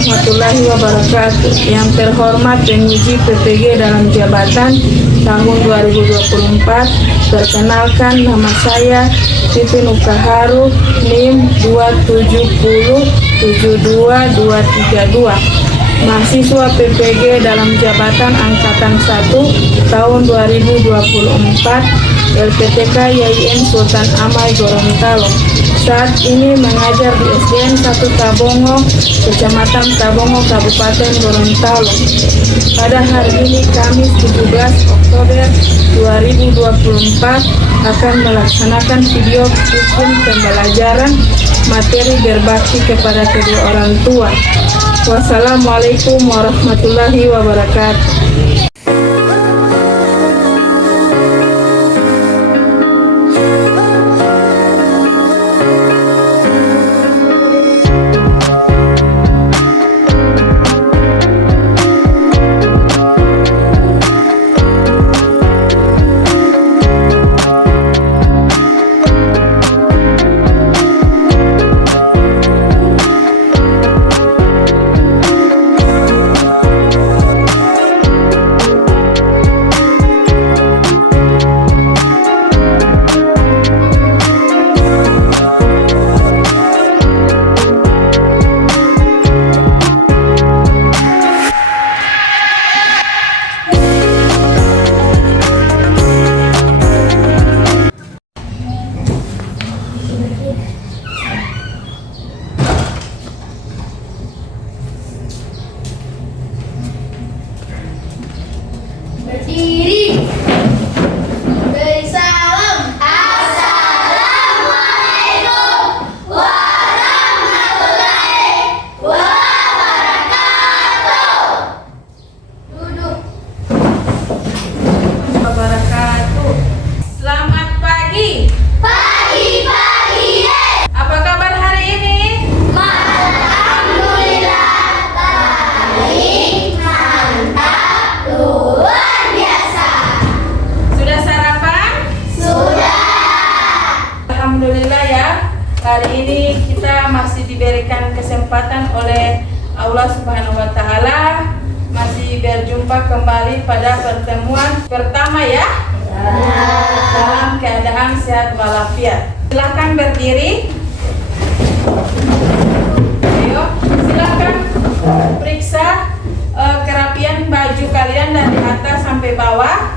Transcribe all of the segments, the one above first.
warahmatullahi wabarakatuh. Yang terhormat penguji PPG dalam jabatan tahun 2024. Perkenalkan, nama saya Siti Nukaharu, NIM 2707232, mahasiswa PPG dalam jabatan angkatan 1 tahun 2024, LPTK YIN Sultan Amai Gorontalo. Saat ini mengajar di SDN 1 Tabongo, Kecamatan Tabongo, Kabupaten Gorontalo. Pada hari ini Kamis 17 Oktober 2024 akan melaksanakan video hukum pembelajaran materi berbakti kepada kedua orang tua. Wassalamualaikum warahmatullahi wabarakatuh. Berdiri, beri salam. Assalamualaikum warahmatullahi wabarakatuh. Duduk. Wabarakatuh. Selamat pagi. Pagi-pagi. Apa kabar hari ini? Alhamdulillah baik, mantap, luar biasa. Sudah sarapan? Sudah. Alhamdulillah ya. Hari ini kita masih diberikan kesempatan oleh Allah Subhanahu wa taala masih berjumpa kembali pada pertemuan pertama ya. Dalam keadaan sehat walafiat. Silakan berdiri. Ayo, silakan periksa kerapian baju kalian dari atas sampai bawah.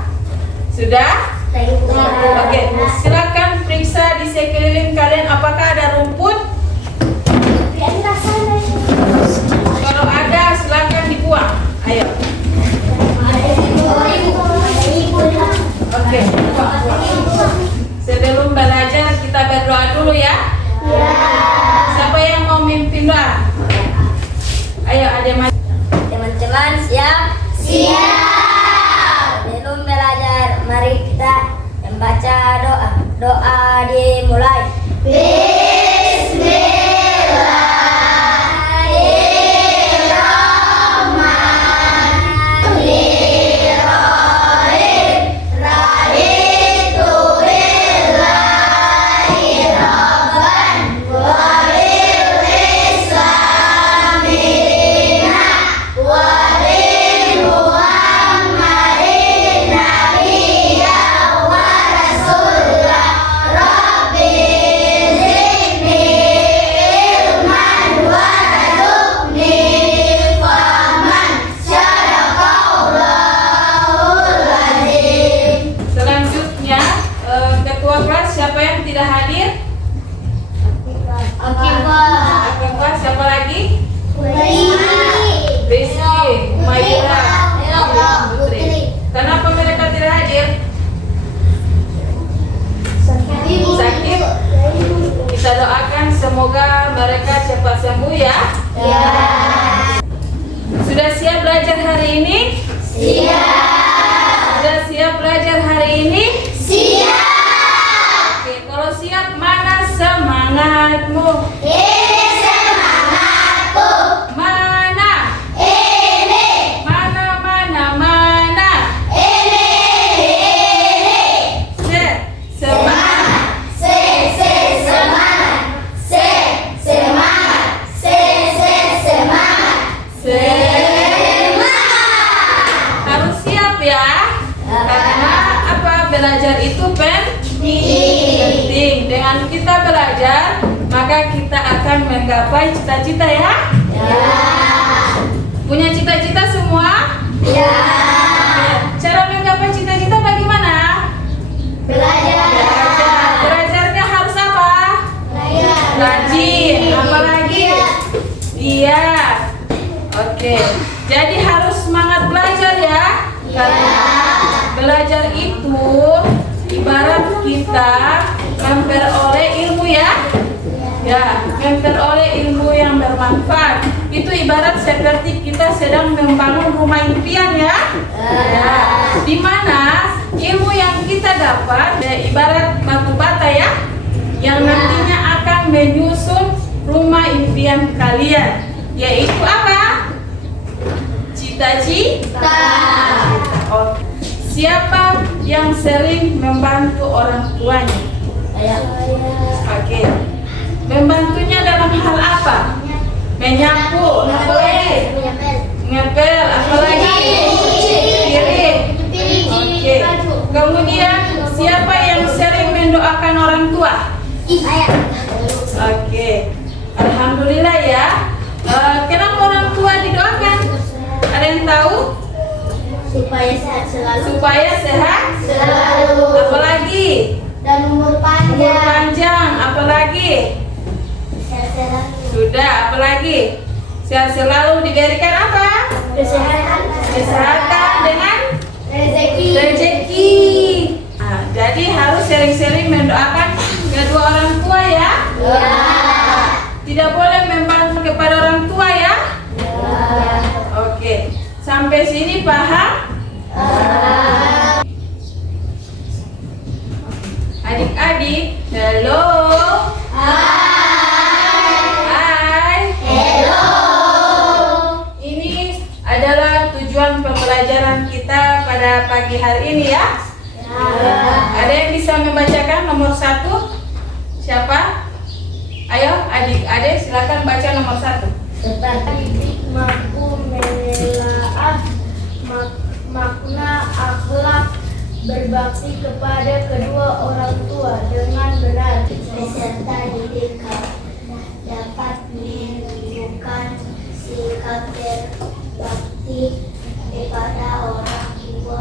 Sudah? Oke, silakan periksa di sekeliling kalian apakah ada rumput. Kalau ada silakan dibuang. Ayo. Oke, buang. Sebelum belajar kita berdoa dulu ya. Siapa yang mau mimpin doa? Ayo, Teman-teman siap? Siap. Sebelum belajar, mari kita membaca doa. Doa dimulai. Selanjutnya ketua kelas siapa yang tidak hadir? Ketua kelas siapa lagi? Rizky, Mayura, Putri. Kenapa mereka tidak hadir? Sakit. Kita doakan semoga mereka cepat sembuh ya. Sudah siap belajar hari ini? Sudah siap belajar hari ini? Oke, kalau siap mana semangatmu? Mana? Mana? Semangat. dengan kita belajar, maka kita akan menggapai cita-cita ya? Punya cita-cita semua? Cara menggapai cita-cita bagaimana? Belajarnya harus apa? Rajin. Apalagi? Iya. Oke. Jadi harus semangat belajar ya. Karena belajar itu ibarat kita memperoleh ilmu ya. Ya, memperoleh ilmu yang bermanfaat. Itu ibarat seperti kita sedang membangun rumah impian ya. Ya, di mana ilmu yang kita dapat ibarat batu bata ya, yang nantinya akan menyusun rumah impian kalian, yaitu apa? Cita-cita. Oh, siapa yang sering membantu orang tuanya? Oke. Membantunya dalam hal apa? Menyapu, apa lagi? Ngepel, apa lagi? Piring. Oke. Kemudian siapa yang sering mendoakan orang tua? Oke. Alhamdulillah ya. Kenapa orang tua didoakan? Ada yang tahu? Supaya sehat selalu. Supaya sehat Selalu. Apalagi? Dan umur Umur panjang. Apalagi? Sehat selalu. Sudah. Apalagi? Sehat selalu diberikan apa? Kesehatan dengan rezeki. Nah, jadi harus sering-sering mendoakan kedua orang tua ya. Tidak boleh membantu kepada orang tua ya. Oke. Sampai sini paham? Adik-adik, hello. Hai. Hello. Ini adalah tujuan pembelajaran kita pada pagi hari ini ya. Ada yang bisa membacakan nomor 1? Siapa? Ayo adik-adik silakan baca nomor 1. Seperti mampu menelaah makna akhlak berbakti kepada kedua orang tua dengan benar, beserta didikan dapat menunjukkan sikap berbakti kepada orang tua.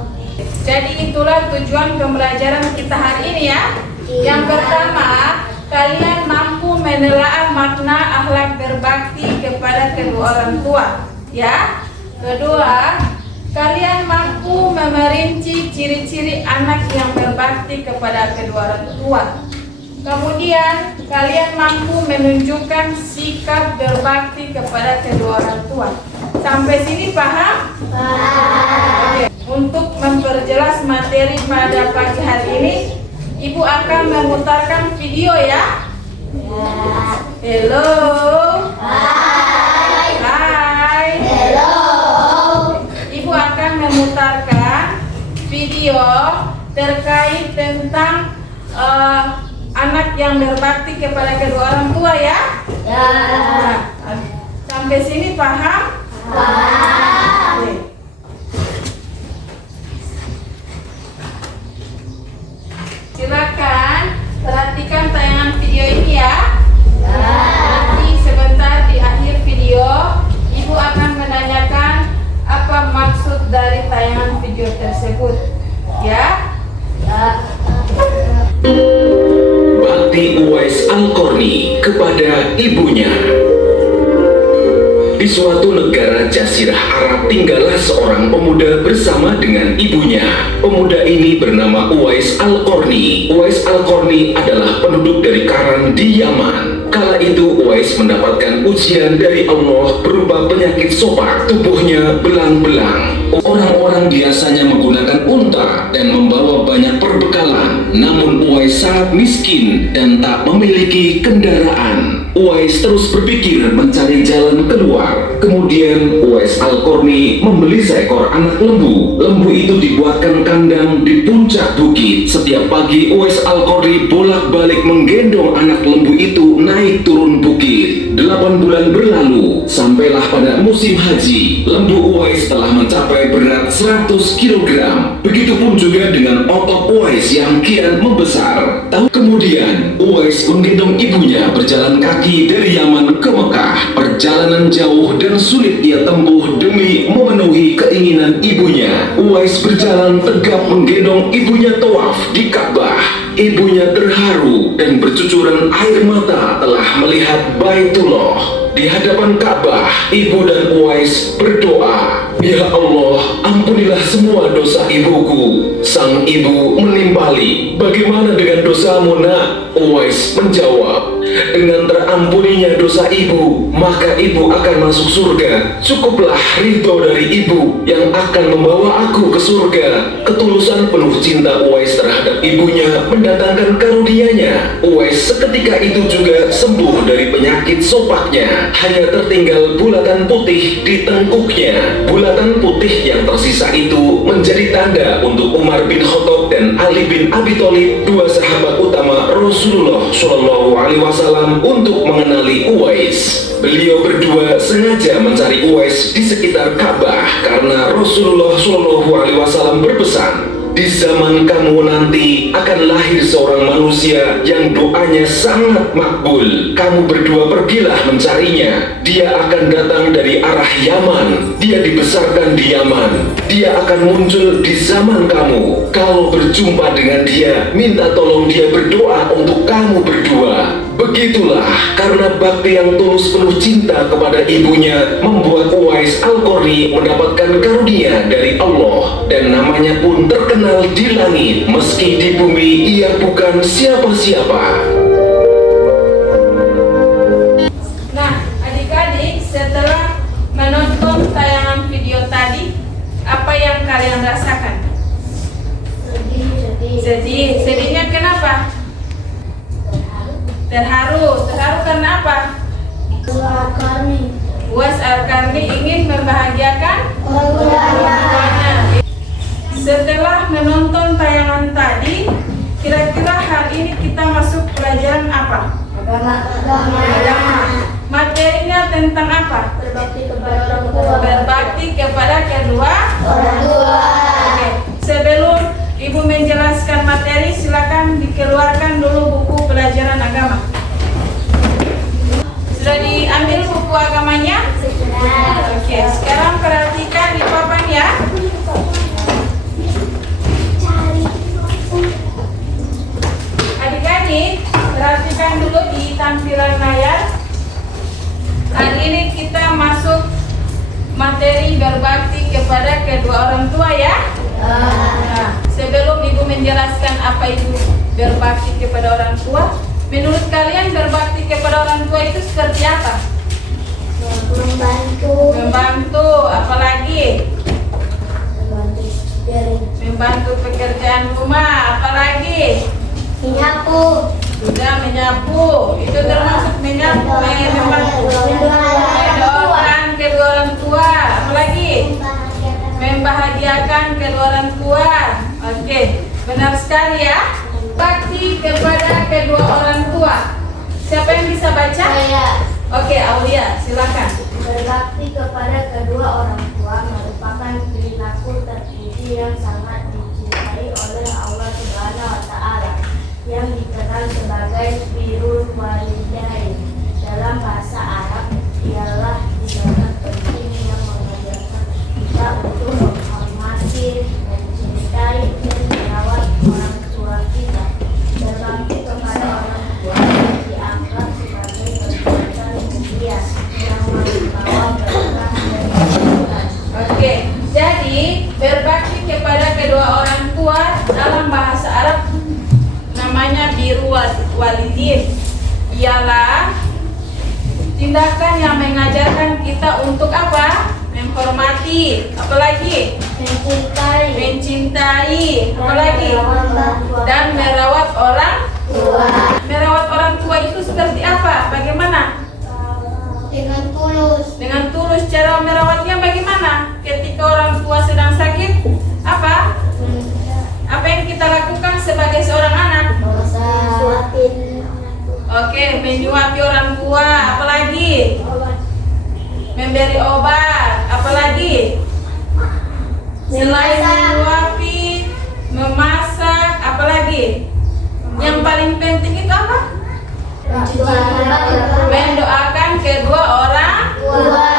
Jadi itulah tujuan pembelajaran kita hari ini ya. Yang pertama, kalian mampu menelaah makna akhlak berbakti kepada kedua orang tua ya. Kedua, kalian mampu memerinci ciri-ciri anak yang berbakti kepada kedua orang tua. Kemudian, kalian mampu menunjukkan sikap berbakti kepada kedua orang tua. Sampai sini paham? Oke. Untuk memperjelas materi pada pagi hari ini, Ibu akan memutarkan video ya. Hello. Hai. Hello. Ibu akan memutarkan video terkait tentang anak yang berbakti kepada kedua orang tua ya. Sampai sini paham? Oke. Silakan perhatikan tayangan video ini ya. Nanti sebentar di akhir video Ibu akan menanyakan apa maksud dari tayangan video tersebut ya. Bakti Uwais Al-Qarni kepada ibunya. Di suatu negara jazirah Arab tinggallah seorang pemuda bersama dengan ibunya. Pemuda ini bernama Uwais Al-Qarni. Uwais Al-Qarni adalah penduduk dari Karan di Yaman. Kala itu Uwais mendapatkan ujian dari Allah berupa penyakit sopak, tubuhnya belang-belang. Orang-orang biasanya menggunakan unta dan membawa banyak perbekalan, namun Uwais sangat miskin dan tak memiliki kendaraan. Uwais terus berpikir mencari jalan keluar. Kemudian Uwais Al-Qarni membeli seekor anak lembu. Lembu itu dibuatkan kandang di puncak bukit. Setiap pagi Uwais Al-Qarni bolak-balik menggendong anak lembu itu naik turun bukit. 8 bulan berlalu, sampailah pada musim haji. Lembu Uwais telah mencapai berat 100 kg. Begitupun juga dengan otot Uwais yang kian membesar. Tahun kemudian Kemudian Uwais menggendong ibunya berjalan kaki dari Yaman ke Mekah. Perjalanan jauh dan sulit ia tempuh demi memenuhi keinginan ibunya. Uwais berjalan tegap menggendong ibunya tawaf di Ka'bah. Ibunya terharu dan bercucuran air mata telah melihat Baitullah. Di hadapan Ka'bah, ibu dan Uwais berdoa, "Ya Allah, ampunilah semua dosa ibuku." Sang ibu menimpali, "Bagaimana dengan dosamu, nak?" Uwais menjawab, "Dengan terampuninya dosa ibu, maka ibu akan masuk surga. Cukuplah ridho dari ibu yang akan membawa aku ke surga." Ketulusan penuh cinta Uwais terhadap ibunya mendatangkan karunia-Nya. Uwais seketika itu juga sembuh dari penyakit sopaknya. Hanya tertinggal bulatan putih di tengkuknya. Bulatan putih yang tersisa itu menjadi tanda untuk Umar bin Khattab dan Ali bin Abi Thalib, dua sahabat utama Rasulullah Shallallahu Alaihi Wasallam, untuk mengenali Uwais. Beliau berdua sengaja mencari Uwais di sekitar Ka'bah karena Rasulullah Shallallahu Alaihi Wasallam berpesan, "Di zaman kamu nanti akan lahir seorang manusia yang doanya sangat makbul. Kamu berdua pergilah mencarinya. Dia akan datang dari arah Yaman. Dia dibesarkan di Yaman. Dia akan muncul di zaman kamu. Kalau berjumpa dengan dia, minta tolong dia berdoa untuk kamu berdua." Begitulah, karena bakti yang tulus penuh cinta kepada ibunya membuat Uwais Al-Qarni mendapatkan karunia dari Allah, dan namanya pun terkenal di langit meski di bumi ia bukan siapa-siapa. Nah, adik-adik, setelah menonton tayangan video tadi, apa yang kalian rasakan? Sedih. Sedihnya kenapa? Terharu karena apa? Uwais Al-Qarni ingin membahagiakan tuannya. Setelah menonton tayangan tadi, kira-kira hari ini kita masuk pelajaran apa? Agama. Materinya tentang apa? Berbakti kepada kedua orang tua. Oke. Sebelum Ibu menjelaskan materi, silakan dikeluarkan dulu buku pelajaran agama. Sudah diambil buku agamanya? Oke, sekarang perhatikan di papan ya. Adik-adik, perhatikan dulu di tampilan layar. Hari ini kita masuk materi berbakti kepada kedua orang tua ya. Nah, sebelum Ibu menjelaskan apa itu berbakti kepada orang tua, menurut kalian berbakti kepada orang tua itu seperti apa? Membantu, apalagi? Membantu pekerjaan rumah, apalagi? Sudah menyapu, itu termasuk menyapu, membantu. Mendoakan kedua orang tua, apalagi? Membahagiakan kedua orang tua. Oke, benar sekali ya. Bakti kepada kedua orang tua. Siapa yang bisa baca? Saya. Oke, Aulia, silakan. Berbakti kepada kedua orang tua merupakan perilaku terpuji yang sangat dicintai oleh Allah Subhanahu wa Ta'ala, yang dikenal sebagai birrul walidain. Dalam bahasa Arab, ialah tindakan penting yang mengajarkan kita untuk menghormati, mencintai, dan merawat orang tua kita. Berbakti kepada orang tua dianggap sebagai perbuatan mulia yang membawa berkah dan keberkahan. Oke, jadi berbakti kepada kedua orang tua dalam bahasa Arab namanya birrul walidin. Ialah tindakan yang mengajarkan kita untuk apa? Menghormati, apalagi? Mencintai, apalagi? Dan merawat orang tua. Merawat orang tua itu seperti apa? Bagaimana? Dengan tulus. Cara merawatnya bagaimana? Ketika orang tua sedang sakit, apa? Apa yang kita lakukan sebagai seorang anak? Oke, menyuapi orang tua, apalagi? Memberi obat, apalagi? Selain menyuapi, memasak, apalagi? Yang paling penting Mendoakan kedua orang tua.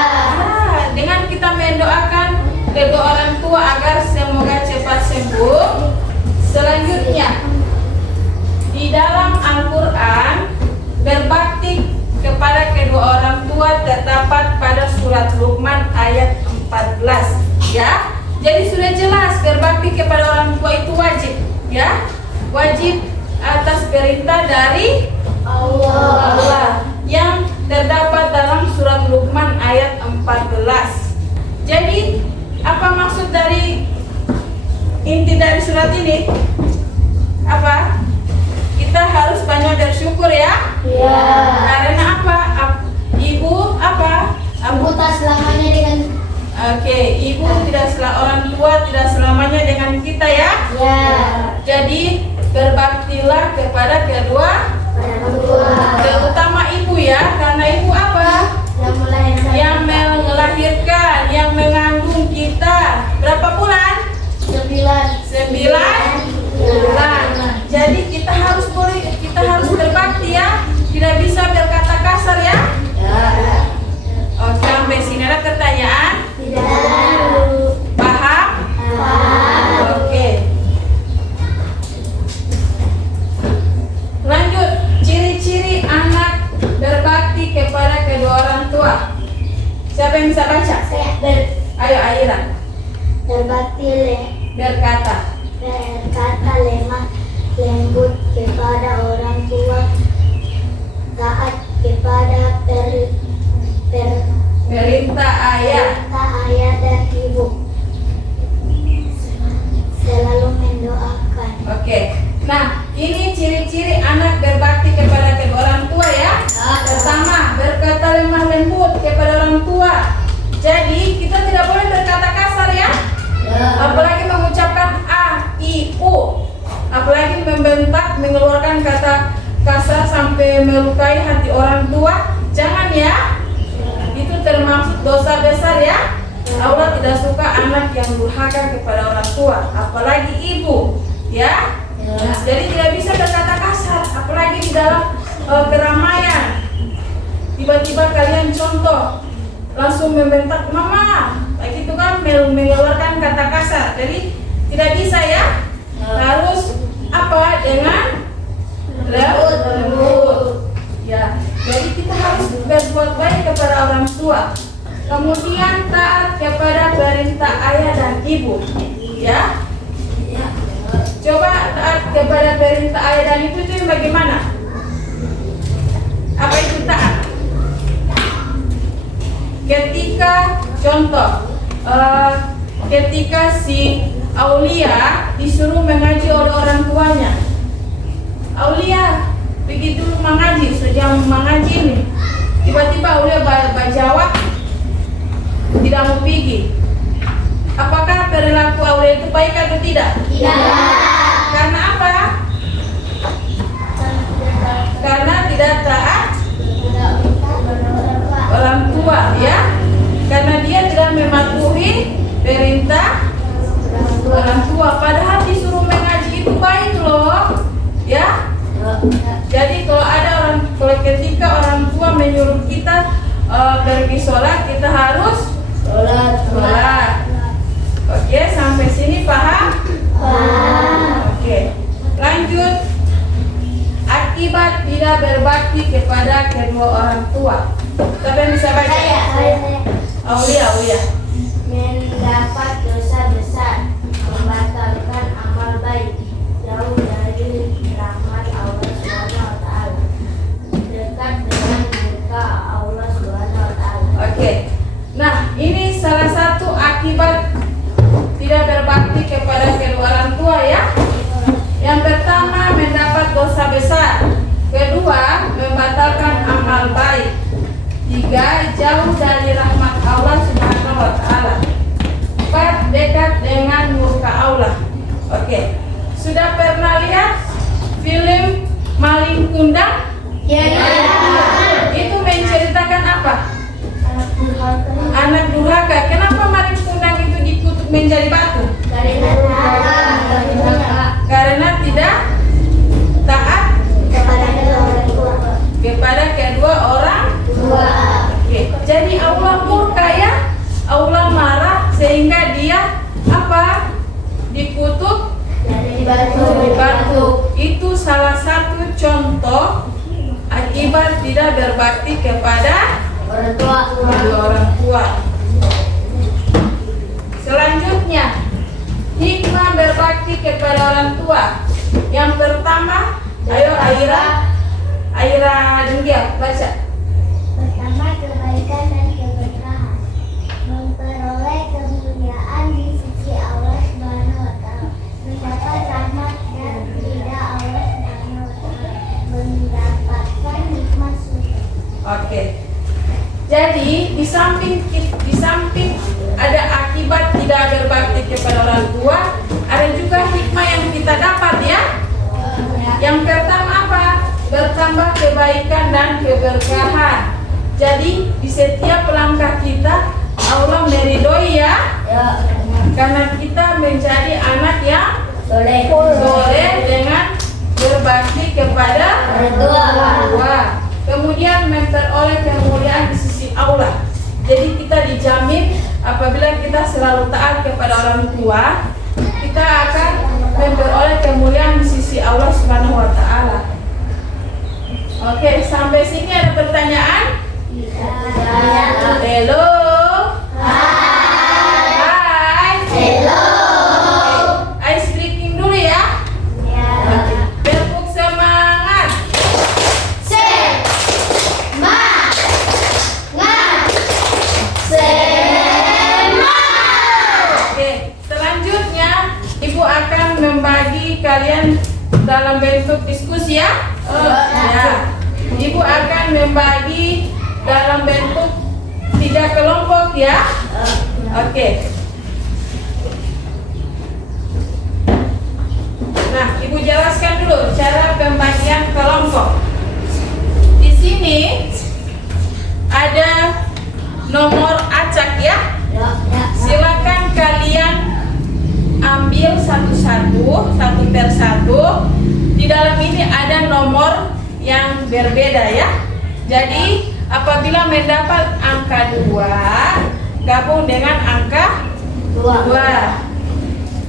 Dengan kita mendoakan kedua orang tua agar semoga cepat sembuh. Selanjutnya, di dalam Al-Quran berbakti kepada kedua orang tua terdapat pada surat Luqman ayat 14, ya. Jadi sudah jelas berbakti kepada orang tua itu wajib, ya. Wajib atas perintah dari Allah yang terdapat dalam surat Luqman ayat 14. Jadi apa maksud dari inti dari surat ini? Apa? Kita harus banyak bersyukur, ya. Karena apa? Ibu apa? Ibu tak selamanya dengan Ibu tidak orang tua tidak selamanya dengan kita, ya. Jadi berbaktilah kepada kedua orang tua. terutama ibu, ya, karena ibu apa? Yang melahirkan, yang mengandung kita. Berapa bulan? 9 bulan. Jadi kita harus berbakti, ya. Tidak bisa berkata kasar, ya. Oke, sampai sini ada pertanyaan? Paham? Oke. Lanjut, ciri-ciri anak berbakti kepada kedua orang tua. Siapa yang bisa baca? Ayo, Aira. Berbakti Berkata. lemah lembut kepada orang tua, taat kepada Perintah ayah. ayah dan ibu, selalu mendoakan. Oke. Nah, ini ciri-ciri anak berbakti kepada kedua orang tua, ya. Pertama, berkata lemah lembut kepada orang tua. Jadi kita tidak boleh berkata kasar, ya. Apalagi mengucapkan a, i, u. Apalagi membentak, mengeluarkan kata kasar sampai melukai hati orang tua. Jangan, ya. Itu termasuk dosa besar, ya. Allah tidak suka anak yang durhaka kepada orang tua, apalagi ibu, ya. Jadi tidak bisa berkata kasar, apalagi di dalam keramaian. Tiba-tiba kalian contoh langsung membentak mama, kayak gitu kan, mengeluarkan kata kasar. Jadi tidak bisa, ya. Harus apa? Dengan lembut. Ya. Jadi kita harus berbuat baik kepada orang tua. Kemudian taat kepada perintah ayah dan ibu, ya. Coba taat kepada perintah ayah dan ibu itu bagaimana? Apa itu taat? Ketika contoh, ketika si Aulia disuruh mengaji oleh orang tuanya, Aulia begitu mengaji, sejam mengaji ini, tiba-tiba Aulia berjawab tidak mau pergi. Apakah perilaku Aulia itu baik atau tidak? Karena apa? Karena tidak taat orang tua, ya. Karena dia tidak mematuhi perintah orang tua. Padahal disuruh mengaji itu baik loh, ya. Jadi kalau ketika orang tua menyuruh kita pergi sholat, kita harus sholat. Oke, sampai sini paham? Oke, lanjut. Akibat tidak berbakti kepada kedua orang tua. Siapa yang bisa baca? Aulia. Mendapat dosa besar, membatalkan amal baik, jauh dari rahmat Allah SWT, dekat dengan murka Allah SWT. Oke. Nah, ini salah satu akibat tidak berbakti kepada kedua orang tua, ya. Yang pertama, mendapat dosa besar. Kedua, membatalkan amal baik. Tiga, jauh dari rahmat Allah Subhanahu wa Ta'ala. Empat, dekat dengan murka Allah. Oke. Sudah pernah lihat film Maling Kundang? Itu menceritakan apa? Anak durhaka. Kenapa maling kundang itu dikutuk menjadi batu? Karena tidak taat kepada contoh akibat tidak berbakti kepada Orang tua. kedua orang tua. Selanjutnya, hikmah berbakti kepada orang tua. Yang pertama, ayo Aira Denggia baca. Pertama, kebaikan dan keberkahan, memperoleh kemuliaan di sisi Allah Subhanahu wa Ta'ala, mendapat rahmat dan ridha Allah Subhanahu wa Ta'ala, mendapatkan nikmat surga. Oke. Jadi di samping ada akibat tidak berbakti kepada orang tua, ada juga hikmah yang kita dapat ya. Yang pertama apa? Bertambah kebaikan dan keberkahan. Jadi di setiap langkah kita Allah meridhoi ya, karena kita menjadi anak yang soleh dengan berbakti kepada orang tua. Kemudian memperoleh kemuliaan di sisi Allah. Jadi kita dijamin apabila kita selalu taat kepada orang tua, kita akan memperoleh kemuliaan di sisi Allah Subhanahu wa Ta'ala. Oke, sampai sini ada pertanyaan? Hello. Hai. Hello. Ice breaking dulu ya. Tepuk semangat. Oke, selanjutnya Ibu akan membagi kalian dalam bentuk diskusi ya. Ya. Ibu akan membagi dalam bentuk 3 kelompok ya. Oke. Nah, Ibu jelaskan dulu cara pembagian kelompok. Di sini ada nomor acak ya. Silakan kalian ambil satu-satu, satu per satu. Di dalam ini ada nomor yang berbeda ya. Jadi apabila mendapat angka 2 gabung dengan angka 2.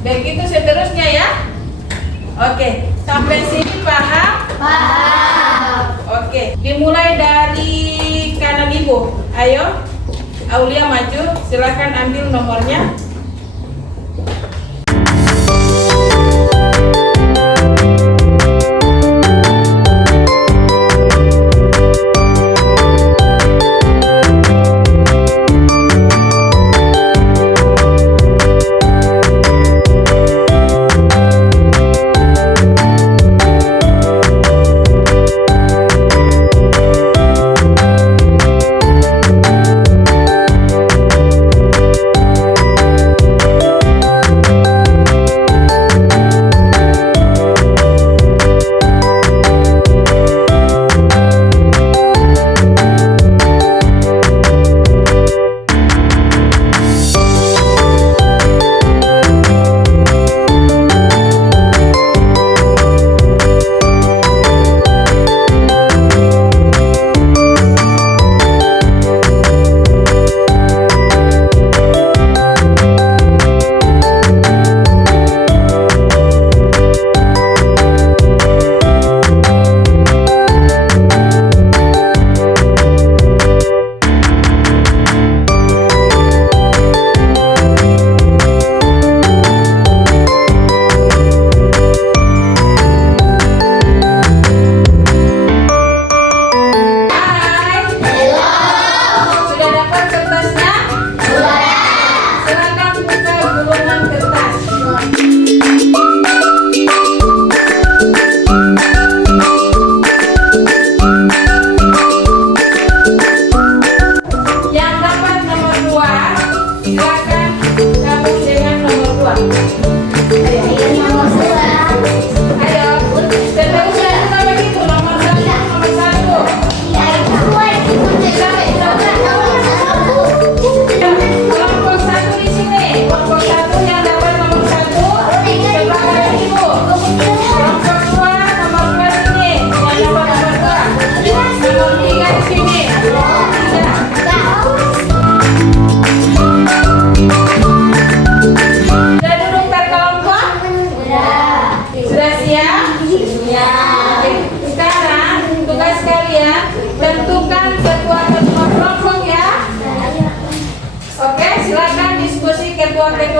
Begitu seterusnya ya. Oke, sampai sini paham? Paham. Oke, dimulai dari kanan Ibu. Ayo, Aulia maju, silakan ambil nomornya.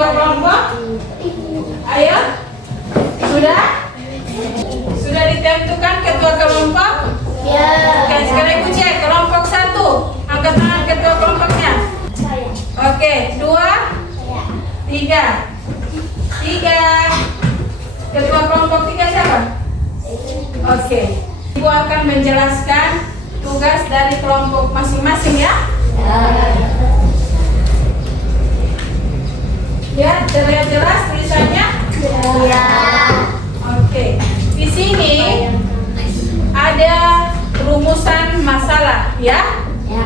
ketua kelompok? Ayo. Sudah? Sudah ditentukan ketua kelompok? Ya. Oke, sekarang ibu cek kelompok 1. Angkat tangan ketua kelompoknya. Saya. Oke, 2, 3. 3. Ketua kelompok 3 siapa? Oke. Ibu akan menjelaskan tugas dari kelompok masing-masing ya. Ya, terlihat jelas tulisannya? Ya. Oke. Di sini ada rumusan masalah ya. Ya.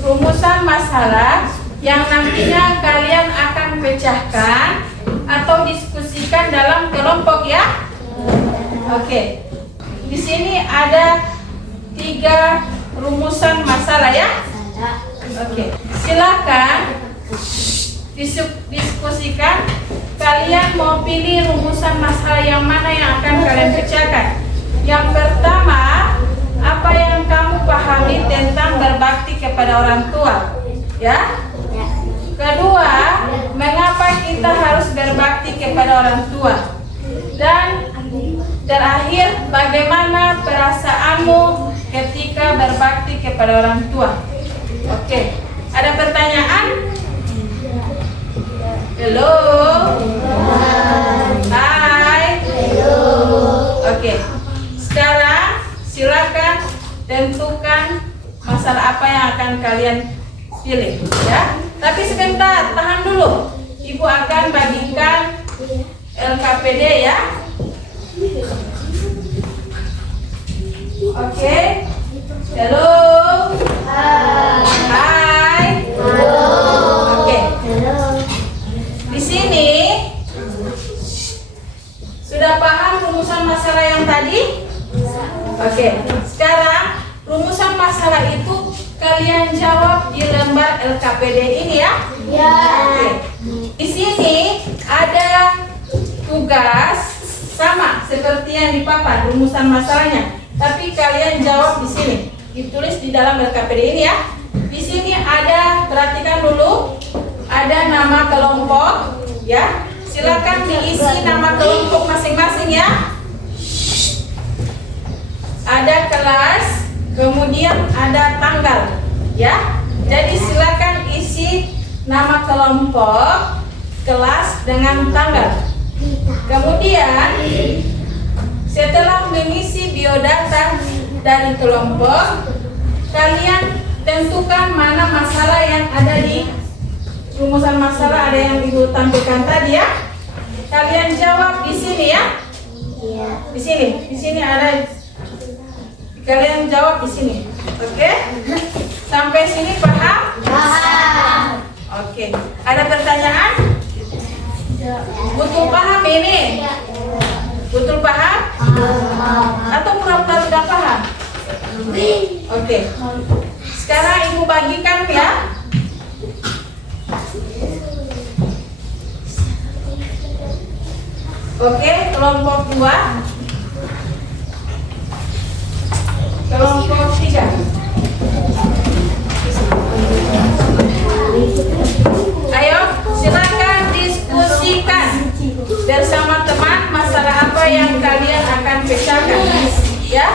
Rumusan masalah yang nantinya kalian akan pecahkan atau diskusikan dalam kelompok ya. Oke. Di sini ada 3 rumusan masalah ya. Oke. Silakan diskusikan. Kalian mau pilih rumusan masalah yang mana yang akan kalian pecahkan? Yang pertama, apa yang kamu pahami tentang berbakti kepada orang tua? Ya. Kedua, mengapa kita harus berbakti kepada orang tua? Dan terakhir, bagaimana perasaanmu ketika berbakti kepada orang tua? Oke. Ada pertanyaan? Halo. Hai. Oke. Sekarang silakan tentukan masalah apa yang akan kalian pilih ya. Tapi sebentar, tahan dulu. Ibu akan bagikan LKPD ya. Oke. Halo. Hai. Oke. Di sini sudah paham rumusan masalah yang tadi? Oke. Sekarang rumusan masalah itu kalian jawab di lembar LKPD ini ya. Ya. Oke. Di sini ada tugas sama seperti yang di papan rumusan masalahnya, tapi kalian jawab di sini. Ditulis di dalam LKPD ini ya. Di sini ada, perhatikan dulu, ada nama kelompok ya. Silakan diisi nama kelompok masing-masing ya. Ada kelas, kemudian ada tanggal ya. Jadi silakan isi nama kelompok, kelas dengan tanggal. Kemudian setelah mengisi biodata dari kelompok, kalian tentukan mana masalah yang ada di rumusan masalah, ada yang ibu tampilkan tadi ya. Kalian jawab di sini ya. Di sini ada. Kalian jawab di sini. Oke? Sampai sini paham? Paham. Oke. Ada pertanyaan? Betul paham ini? Betul paham? Atau pura-pura sudah paham? Oke. Sekarang ibu bagikan ya. Oke, kelompok 2. Kelompok 3. Ayo, silakan diskusikan bersama teman masalah apa yang kalian akan pecahkan. Ya.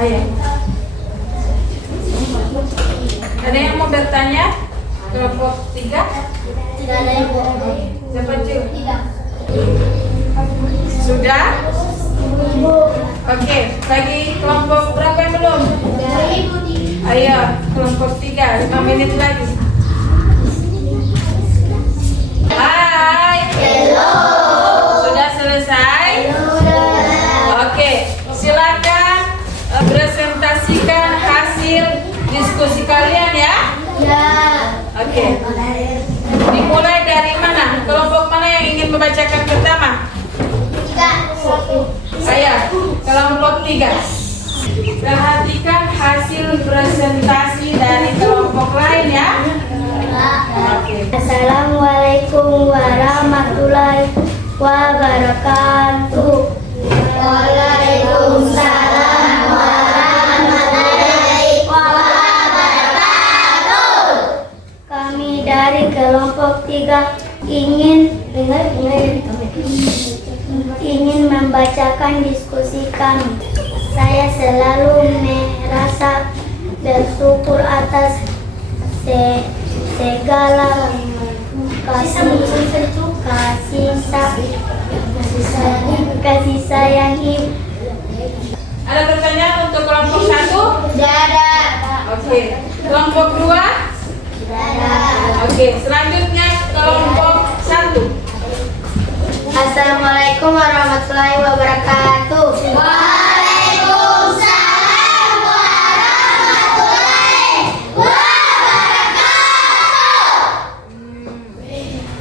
Ayo. Ada yang mau bertanya? Kelompok 3? Tidak ada yang mau. Siapa Cil? Tidak. Sudah? Oke, bagi kelompok berapa yang belum? Ayo, kelompok 3, 5 menit lagi. Hai. Hello. Sudah selesai? Oke, silakan presentasikan hasil diskusi kalian ya. Ya. Oke. Dimulai dari mana? Kelompok mana yang ingin membacakan pertama? Saya, kelompok 3. Perhatikan hasil presentasi dari kelompok lain ya. Oke. Assalamualaikum warahmatullahi wabarakatuh. Waalaikumsalam warahmatullahi wabarakatuh. Kami dari kelompok 3 ingin membacakan diskusi kami. Saya selalu merasa bersyukur atas segala kasih sayang ibu. Ada pertanyaan untuk kelompok 1? Tidak ada. Oke. Kelompok 2? Oke, selanjutnya kelompok 1. Assalamualaikum warahmatullahi wabarakatuh. Waalaikumsalam warahmatullahi wabarakatuh.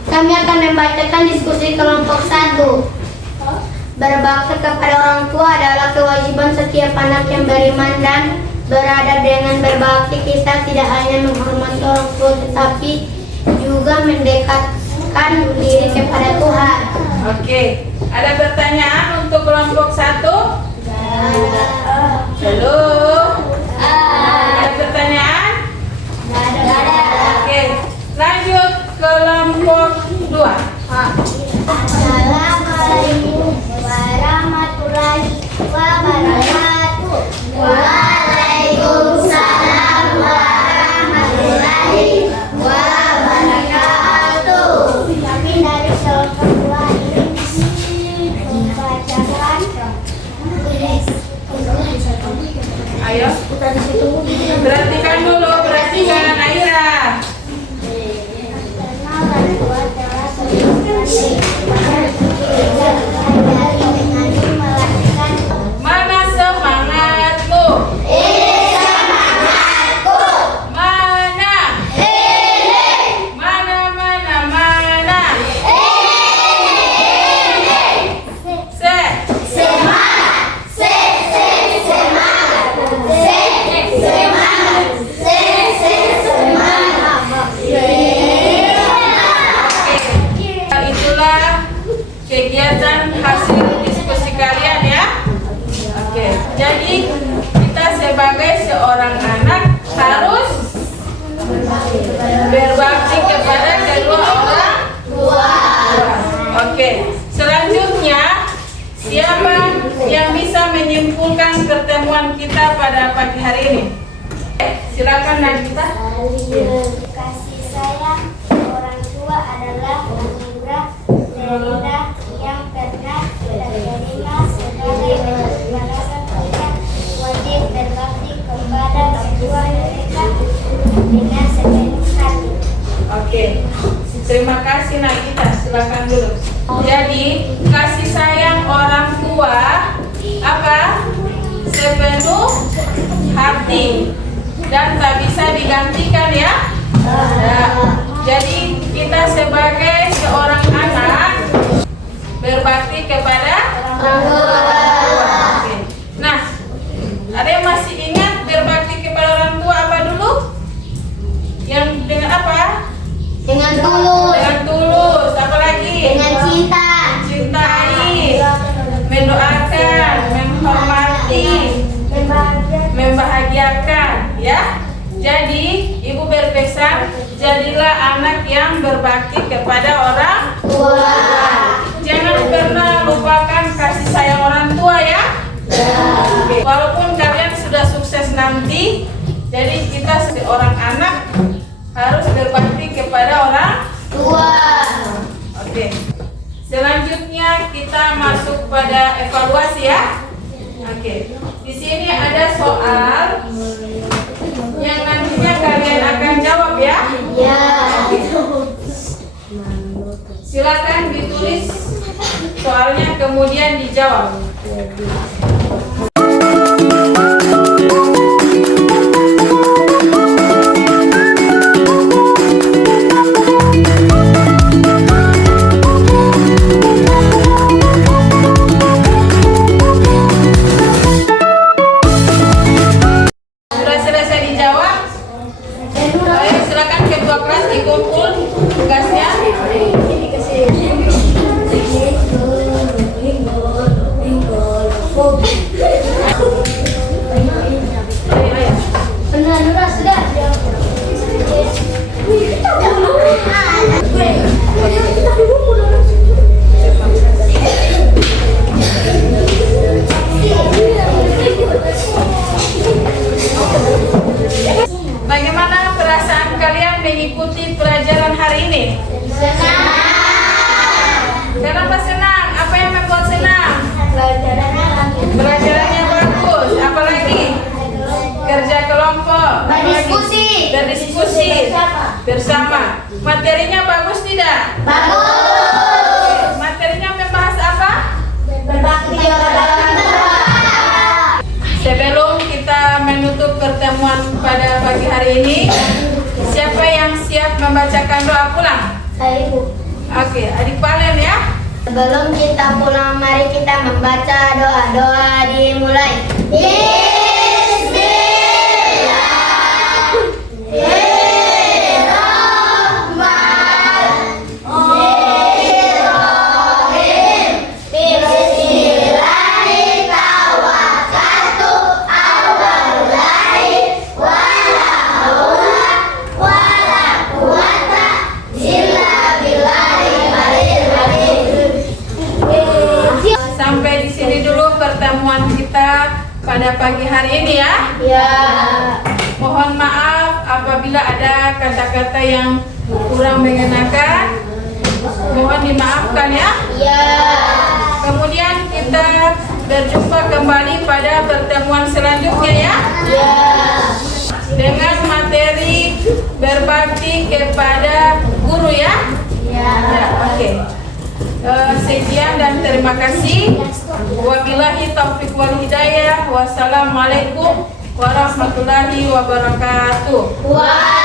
Kami akan membacakan diskusi kelompok 1. Berbakti kepada orang tua adalah kewajiban setiap anak yang beriman dan beradab. Dengan berbakti kita tidak hanya menghormati orang tua tetapi juga mendekatkan diri kepada Tuhan. Oke. Ada pertanyaan untuk kelompok 1? Halo. Ada pertanyaan? Oke. Lanjut kelompok 2. Assalamualaikum warahmatullahi wabarakatuh. Waalaikumsalam warahmatullahi wabarakatuh. Kami dari kelompok 2 ini membacakan Ayo. Perhatikan dulu, perhatikan Aira. Mana semangatmu? Semangatku. Mana? Ini. Mana? Se. Semangat. Semangat. Itulah kegiatan hasil diskusi kalian ya. Oke, jadi kita sebagai seorang anak harus berbakti kepada kedua orang tua. Oke, selanjutnya siapa yang bisa menyimpulkan pertemuan kita pada pagi hari ini? Silakan Nagita. Kasih sayang orang tua adalah anugerah terindah yang pernah terima sebagai balasan kita wajib berbakti kepada kedua mereka dengan sepenuh hati. Oke, terima kasih Nagita. Silakan dulu. Jadi kasih sayang orang tua apa? Sepenuh hati dan tak bisa digantikan ya. Jadi kita sebagai seorang anak berbakti kepada orang tua. Oke. Nah, ada yang masih ingat berbakti kepada orang tua apa dulu? Yang dengan apa? Dengan tulus, Dengan tulus. Apa lagi? dengan cinta, Cintai, mendoakan, menghormati, membahagiakan ya. Jadi ibu berpesan, jadilah anak yang berbakti kepada orang tua. Jangan pernah lupakan kasih sayang orang tua ya. Walaupun kalian sudah seorang anak harus berbakti kepada orang tua. Oke. Selanjutnya kita masuk pada evaluasi ya. Oke. Di sini ada soal yang nantinya kalian akan jawab ya. Ya. Silakan ditulis soalnya kemudian dijawab. Sudah selesai dijawab? Ayo silakan ketua kelas dikumpul tugasnya. Bagaimana perasaan kalian mengikuti pelajaran hari ini? Senang. Kenapa senang? Apa yang membuat senang? Pelajarannya bagus. Apalagi? Kerja kelompok. Berdiskusi. Berdiskusi bersama. Materinya bagus tidak? Bagus. Materinya membahas apa? Berbakti kepada orang tua. Sebelum kita menutup pertemuan pada pagi hari ini, siapa yang siap membacakan doa pulang? Saya Ibu. Oke, adik Valen ya. Sebelum kita pulang, mari kita membaca doa-doa. Dimulai. Sampai di sini dulu pertemuan kita pada pagi hari ini ya. Ya. Mohon maaf apabila ada kata-kata yang kurang mengenakan. Mohon dimaafkan ya. Ya. Kemudian kita berjumpa kembali pada pertemuan selanjutnya ya. Ya. Dengan materi berbakti kepada guru ya. Ya. Ya, oke. Sekian dan terima kasih. Wabillahi taufiq wal hidayah. Wassalamualaikum warahmatullahi wabarakatuh. Waalaikumsalam.